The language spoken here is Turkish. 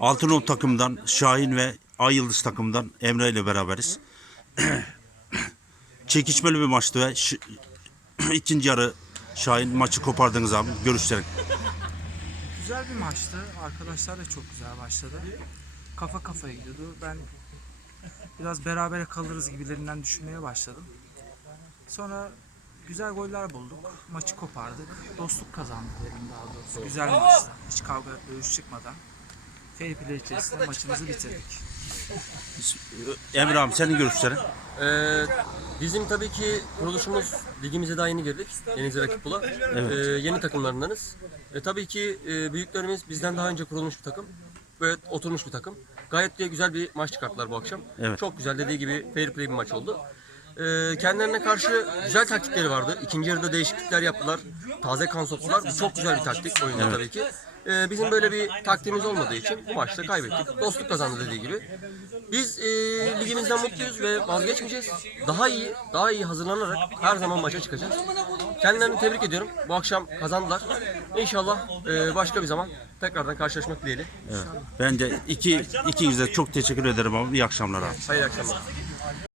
Altınok takımdan Şahin ve Ay Yıldız takımdan Emre ile beraberiz. Çekişmeli bir maçtı ve ikinci yarı Şahin maçı kopardınız abi. Görüşlerin. Güzel bir maçtı. Arkadaşlar da çok güzel başladı. Kafa kafaya gidiyordu. Ben biraz berabere kalırız gibilerinden düşünmeye başladım. Sonra güzel goller bulduk. Maçı kopardık. Dostluk kazandık dedim daha doğrusu. Güzel bir maçtı. Hiç kavga dövüş çıkmadan. Fair play içerisinde maçımızı bitirdik. Emre abi senin görüşlerin. Ee, bizim tabii ki kuruluşumuz ligimize daha yeni girdik. Denizli Rakip Bula. Ee, yeni takımlarındanız. E, tabii ki e, büyüklerimiz bizden daha önce kurulmuş bir takım. Böyle oturmuş bir takım. Gayet de güzel bir maç çıkarttılar bu akşam. Evet. Çok güzel dediği gibi fair play bir maç oldu. Ee, kendilerine karşı güzel taktikleri vardı. İkinci yarıda değişiklikler yaptılar. Taze kan soktular. Bu çok güzel bir taktik oyunda tabii ki. Ee, bizim böyle bir taktiğimiz olmadığı için bu maçta kaybettik. Dostluk kazandı dediği gibi. Biz e, ligimizden mutluyuz ve vazgeçmeyeceğiz. Daha iyi, daha iyi hazırlanarak her zaman maça çıkacağız. Kendilerini tebrik ediyorum. Bu akşam kazandılar. İnşallah e, başka bir zaman tekrardan karşılaşmak dileğiyle. Ben de iki ikinize çok teşekkür ederim abi. İyi akşamlar abi. Hayırlı akşamlar.